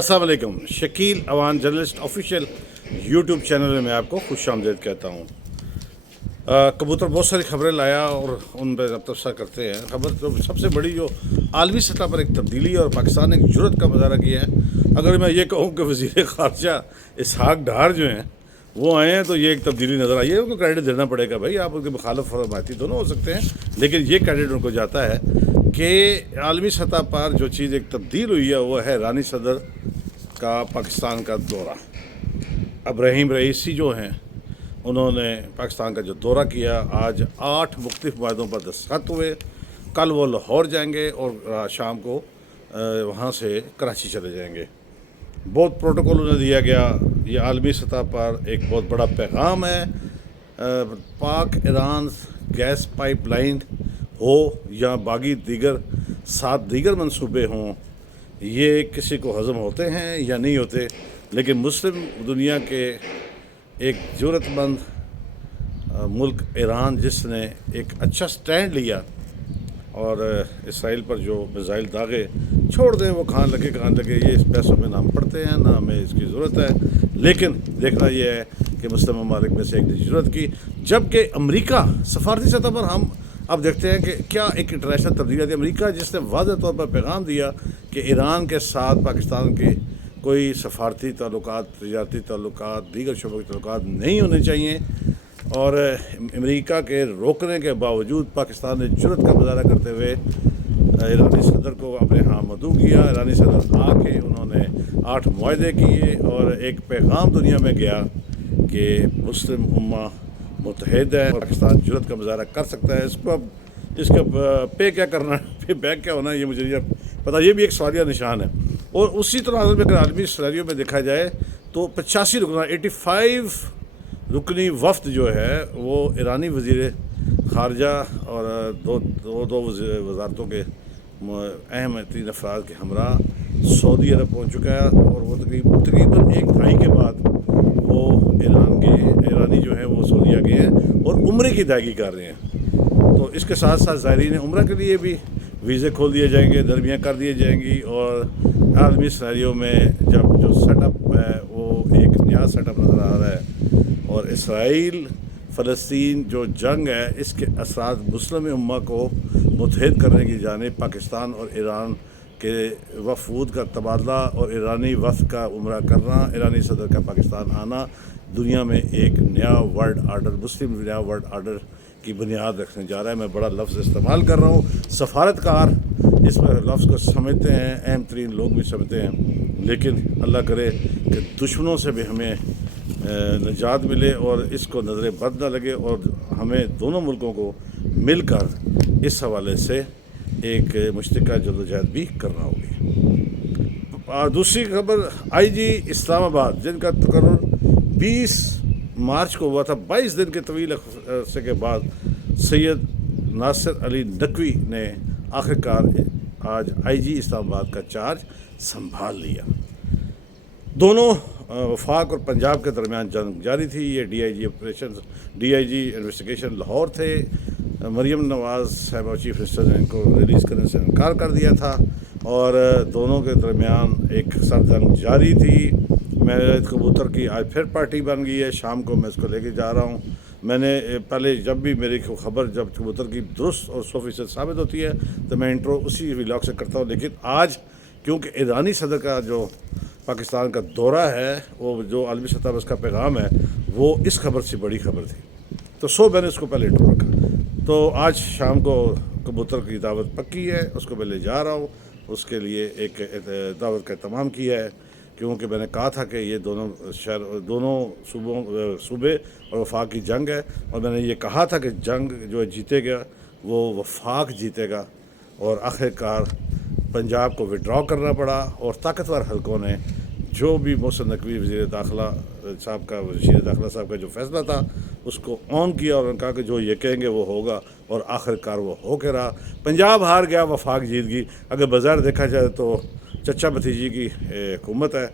अस्सलाम वालेकुम। Shakeel Awan journalist official YouTube channel में मैं आपको खुश आमदीद कहता हूँ। कबूतर बहुत सारी खबरें लाया और उन पर तबसरा करते हैं। खबर तो सबसे बड़ी जो आलमी सतह पर एक तब्दीली और पाकिस्तान ने एक जुर्रत का मुजाहरा किया है। अगर मैं ये कहूँ कि वज़ीर ख़ारजा इसहाक डार जो हैं वो आए हैं तो ये एक तब्दीली नज़र आई है। उनको क्रेडिट देना पड़ेगा भाई, आप उनके मुखालफ और हमायती दोनों हो सकते हैं, लेकिन ये क्रेडिट उनको जाता है कि आलमी सतह पर जो चीज़ एक तब्दील हुई है वो है ईरानी सदर का पाकिस्तान का दौरा। इब्राहिम रईसी जो हैं उन्होंने पाकिस्तान का जो दौरा किया, आज 8 मुख्तलिफ माहदों पर दस्तखत हुए। कल वो लाहौर जाएंगे और शाम को वहाँ से कराची चले जाएंगे। बहुत प्रोटोकॉल उन्हें दिया गया। ये आलमी सतह पर एक बहुत बड़ा पैगाम है। पाक ईरान गैस पाइपलाइन हो या बाकी दीगर 7 दीगर मंसूबे हों, ये किसी को हज़म होते हैं या नहीं होते, लेकिन मुस्लिम दुनिया के एक ज़रूरतमंद मुल्क ईरान जिसने एक अच्छा स्टैंड लिया और इसराइल पर जो मिज़ाइल दागे छोड़ दें वो खान लगे ये इस पैसों में ना हम पड़ते हैं ना हमें इसकी ज़रूरत है, लेकिन देखना यह है कि मुस्लिम ममालिक में से एक ने ज़रूरत की। जबकि अमेरिका सफारती सतह पर हम अब देखते हैं कि क्या एक इंटरनेशनल तब्दीली आती है। अमेरिका जिसने वाज़ेह तौर पर पैगाम दिया कि ईरान के साथ पाकिस्तान के कोई सफारती ताल्लुकात, तजारती ताल्लुकात, दीगर शोबों के ताल्लुकात नहीं होने चाहिए, और अमेरिका के रोकने के बावजूद पाकिस्तान ने जुर्रत का मुजाहरा करते हुए ईरानी सदर को अपने यहाँ मदऊ किया। ईरानी सदर आके उन्होंने 8 मुआहदे किए और एक पैगाम दुनिया में गया कि मुस्लिम उम्मा मुत्तहिद है और पाकिस्तान जुर्रत का मुजाहरा कर सकता है। इसको अब इसका पे क्या करना है, पे बैक क्या होना है, ये मुझे नहीं पता। ये भी एक सवालिया निशान है। और उसी तरह अगर आलमी सिनेरियो में देखा जाए तो 85 रुकना 85 रुकनी वफ्द जो है वो ईरानी वज़ीर ख़ारजा और दो वज़ारतों के अहम 3 अफराद के हमरा सऊदी अरब पहुँच चुका है, और वो तकरीबन 1 दहाई के बाद वो ईरानी जो है वो सऊदीया गए हैं और उम्रे की अदायगी कर रहे हैं। तो इसके साथ साथ ज़ायरीन उम्रा के लिए भी वीज़े खोल दिए जाएंगे, दरमियाँ कर दिए जाएंगी, और आलमी सिनेरियो में जब जो सेटअप है वो एक नया सेटअप नज़र आ रहा है, और इसराइल फ़लस्तीन जो जंग है इसके असरात मुस्लिम उम्मा को मुत्तहिद करने की जानिब पाकिस्तान और ईरान के वफूद का तबादला और ईरानी वफ़द का उम्रा करना, ईरानी सदर का पाकिस्तान आना दुनिया में एक नया वर्ल्ड आर्डर, मुस्लिम नया वर्ल्ड आर्डर की बुनियाद रखने जा रहा है। मैं बड़ा लफ्ज़ इस्तेमाल कर रहा हूँ, सफारतकार इस पर लफ्ज़ को समझते हैं, अहम तरीन लोग भी समझते हैं, लेकिन अल्लाह करे कि दुश्मनों से भी हमें निजात मिले और इसको नज़र बद न लगे, और हमें दोनों मुल्कों को मिलकर इस हवाले से एक मुश्तरका जदोजहद भी करना होगी। दूसरी खबर, IG इस्लामाबाद जिनका तकर्रुर 20 मार्च को हुआ था, 22 दिन के तवील अरसे के बाद सैयद नासिर अली नकवी ने आखिरकार आज IG इस्लामाबाद का चार्ज संभाल लिया। दोनों वफाक और पंजाब के दरमियान जंग जारी थी। ये DIG इन्वेस्टिगेशन लाहौर थे। मरीम नवाज़ साहिबा चीफ मिनिस्टर ने इनको रिलीज़ करने से इनकार कर दिया था, और दोनों के दरमियान एक सर जंग जारी थी। मेरे कबूतर की आज फिर पार्टी बन गई है, शाम को मैं इसको लेके जा रहा हूँ। मैंने पहले जब भी मेरी खबर जब कबूतर की दुरुस्त और 100% साबित होती है तो मैं इंट्रो उसी व्लॉग से करता हूँ, लेकिन आज क्योंकि ईरानी सदर का जो पाकिस्तान का दौरा है वो जो आलमी सतह पर उसका पैगाम है वो इस खबर से बड़ी खबर थी, तो मैंने इसको पहले इंट्रो रखा। तो आज शाम को कबूतर की दावत पक्की है, उसको मैं ले जा रहा हूँ। उसके लिए एक दावत का एहतमाम किया है, क्योंकि मैंने कहा था कि ये दोनों सूबे और वफाक की जंग है, और मैंने ये कहा था कि जंग जो जीतेगा वो वफाक जीतेगा, और आखिरकार पंजाब को विड्रॉ करना पड़ा, और ताकतवर हलकों ने जो भी मोहसिन नकवी वज़ीर दाखिला साहब का जो फैसला था उसको ऑन किया, और उन्होंने कहा कि जो ये कहेंगे वो होगा, और आखिरकार वो हो के रहा। पंजाब हार गया, वफाक जीत गई। अगर बाज़ार देखा जाए तो चचा भतीजी की हुकूमत है,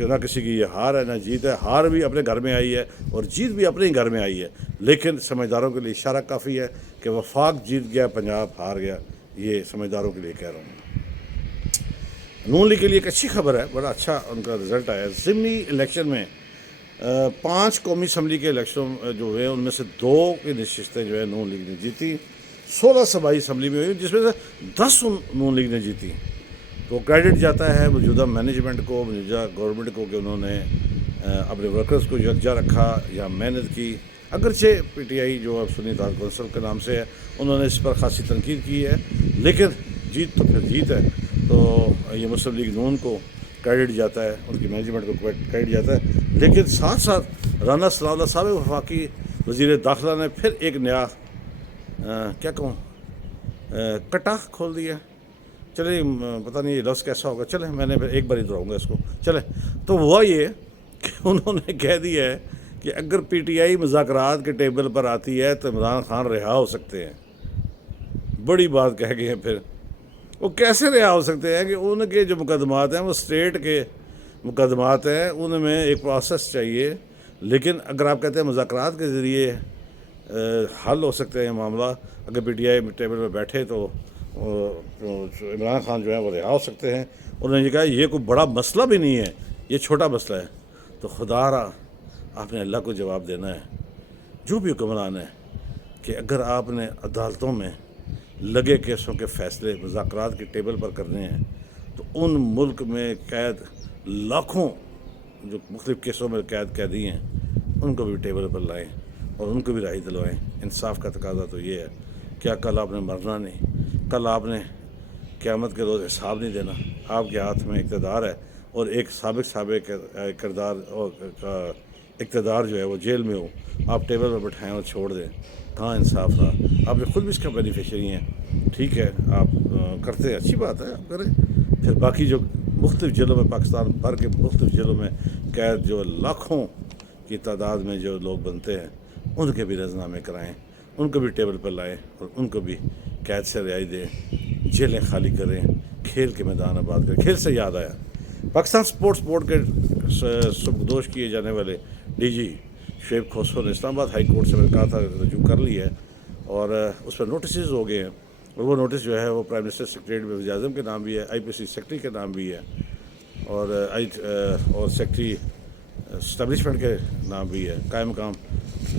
ना किसी की ये हार है ना जीत है। हार भी अपने घर में आई है और जीत भी अपने ही घर में आई है, लेकिन समझदारों के लिए इशारा काफ़ी है कि वफाक जीत गया, पंजाब हार गया। ये समझदारों के लिए कह रहा हूँ। نون لیگ کے لیے ایک اچھی خبر ہے، بڑا اچھا ان کا رزلٹ آیا ضمنی الیکشن میں۔ 5 قومی اسمبلی کے الیکشن جو ہوئے ان میں سے 2 کی نشستیں جو ہے نون لیگ نے جیتی، 16 صوبائی اسمبلی میں ہوئی جس میں سے 10 نون لیگ نے جیتی۔ تو کریڈٹ جاتا ہے موجودہ مینجمنٹ کو، موجودہ گورنمنٹ کو کہ انہوں نے اپنے ورکرز کو یکجا رکھا یا محنت کی۔ اگرچہ پی ٹی آئی جو اب سنی اتحاد کونسل کے نام سے ہے انہوں نے اس پر خاصی تنقید کی ہے، لیکن جیت تو پھر جیت ہے۔ تو یہ مسلم لیگ نون کو کریڈٹ جاتا ہے، ان کی مینجمنٹ کو کریڈٹ جاتا ہے، لیکن ساتھ ساتھ رانا ثناء اللہ صاحب وفاقی وزیر داخلہ نے پھر ایک نیا کیا کہوں کٹا کھول دیا۔ چلے پتہ نہیں یہ لفظ کیسا ہوگا، چلے میں نے پھر ایک بار ہی دہراؤں گا اس کو۔ چلے تو ہوا یہ کہ انہوں نے کہہ دیا ہے کہ اگر پی ٹی آئی مذاکرات کے ٹیبل پر آتی ہے تو عمران خان رہا ہو سکتے ہیں۔ بڑی بات کہہ گئے ہیں پھر۔ وہ کیسے رہا ہو سکتے ہیں کہ ان کے جو مقدمات ہیں وہ اسٹیٹ کے مقدمات ہیں، ان میں ایک پروسیس چاہیے، لیکن اگر آپ کہتے ہیں مذاکرات کے ذریعے حل ہو سکتے ہیں معاملہ، اگر پی ٹی آئی ٹیبل پہ بیٹھے تو عمران خان جو ہے وہ رہا ہو سکتے ہیں۔ انہوں نے یہ کہا یہ کوئی بڑا مسئلہ بھی نہیں ہے، یہ چھوٹا مسئلہ ہے۔ تو خدا را آپ نے اللہ کو جواب دینا ہے، جو بھی حکمران ہے، کہ اگر آپ نے عدالتوں میں لگے کیسوں کے فیصلے مذاکرات کے ٹیبل پر کرنے ہیں تو ان ملک میں قید لاکھوں جو مختلف کیسوں میں قیدی ہیں ان کو بھی ٹیبل پر لائیں اور ان کو بھی رہائی دلوائیں۔ انصاف کا تقاضا تو یہ ہے، کیا کل آپ نے مرنا نہیں، کل آپ نے قیامت کے روز حساب نہیں دینا۔ آپ کے ہاتھ میں اقتدار ہے اور ایک سابق کردار اور اقتدار جو ہے وہ جیل میں ہو، آپ ٹیبل پر بٹھائیں اور چھوڑ دیں، کہاں انصاف تھا؟ آپ نے خود بھی اس کا بینیفیشری ہیں، ٹھیک ہے آپ کرتے ہیں، اچھی بات ہے آپ کریں۔ پھر باقی جو مختلف جیلوں میں پاکستان بھر کے مختلف جیلوں میں قید جو لاکھوں کی تعداد میں جو لوگ بنتے ہیں ان کے بھی رضنامے کرائیں، ان کو بھی ٹیبل پر لائیں اور ان کو بھی قید سے رہائی دیں، جیلیں خالی کریں، کھیل کے میدان آباد کریں۔ کھیل سے یاد آیا، پاکستان سپورٹس بورڈ کے سبکدوش کیے جانے والے ڈی جی شعیب کھوسرو نے اسلام آباد ہائی کورٹ سے میں نے کہا تھا رجوع کر لی ہے اور اس پر نوٹسز ہو گئے ہیں، اور وہ نوٹس جو ہے وہ پرائم منسٹر سیکریٹریٹ میں وزیر اعظم کے نام بھی ہے، آئی پی سی سیکرٹری کے نام بھی ہے، اور سیکرٹری اسٹیبلشمنٹ کے نام بھی ہے، قائم مقام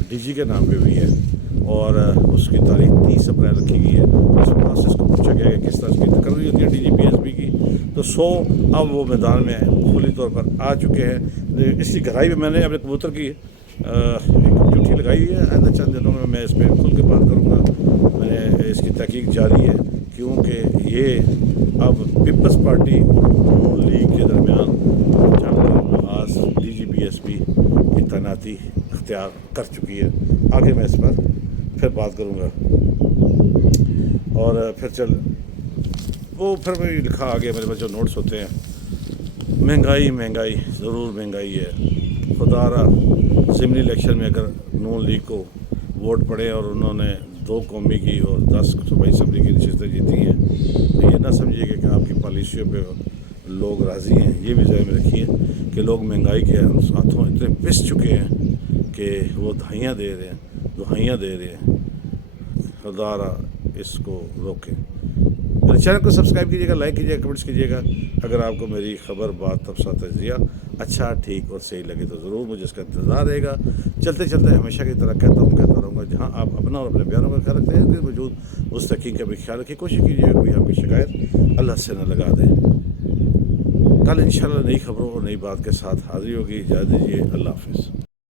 ڈی جی کے نام پہ بھی ہے، اور اس کی تاریخ 30 اپریل رکھی گئی ہے۔ اس پروسیس کو پوچھا گیا کہ کس طرح اس کی تقرری ہوتی ہے D G P S P کی، تو اب وہ میدان میں کھلی طور پر آ چکے ہیں۔ اس کی گہرائی میں نے اپنے کبوتر کی ایک ڈیوٹی لگائی ہوئی ہے، آئندہ چند دنوں میں اس پہ کھل کے بات کروں گا۔ میں نے اس کی تحقیق جاری ہے کیونکہ یہ اب پیپلز پارٹی اور نون لیگ کے درمیان جنگ کا آغاز D G P S P کی تعیناتی اختیار کر چکی ہے۔ آگے میں اس پر پھر بات کروں گا، اور پھر پھر میں لکھا آگے میرے پاس جو نوٹس ہوتے ہیں، مہنگائی ضرور مہنگائی ہے۔ خدا را ضمنی الیکشن میں اگر نون لیگ کو ووٹ پڑے اور انہوں نے 2 قومی کی اور 10 صوبائی اسمبلی کی نشستیں جیتی ہیں تو یہ نہ سمجھیے کہ آپ کی پالیسیوں پہ لوگ راضی ہیں۔ یہ بھی ذہن میں رکھیے کہ لوگ مہنگائی کے ہاتھوں اتنے پس چکے ہیں کہ وہ دہائیاں دے رہے ہیں۔ خدا را اس کو روکیں۔ میرے چینل کو سبسکرائب کیجیے گا، لائک کیجیے گا، کمنٹس کیجیے گا۔ اگر آپ کو میری خبر، بات، تبصرہ، تجزیہ اچھا، ٹھیک اور صحیح لگے تو ضرور مجھے اس کا انتظار رہے گا۔ چلتے ہمیشہ کی طرح کہتا رہوں گا، جہاں آپ اپنا اور اپنے پیاروں کا خیال رکھتے ہیں کہ موجود مستحقین کا بھی خیال رکھیں۔ کوشش کیجیے کوئی آپ کی شکایت اللہ سے نہ لگا دیں۔ کل انشاءاللہ نئی خبروں اور نئی بات کے ساتھ حاضری ہوگی۔ اجازت دیجیے، اللہ حافظ۔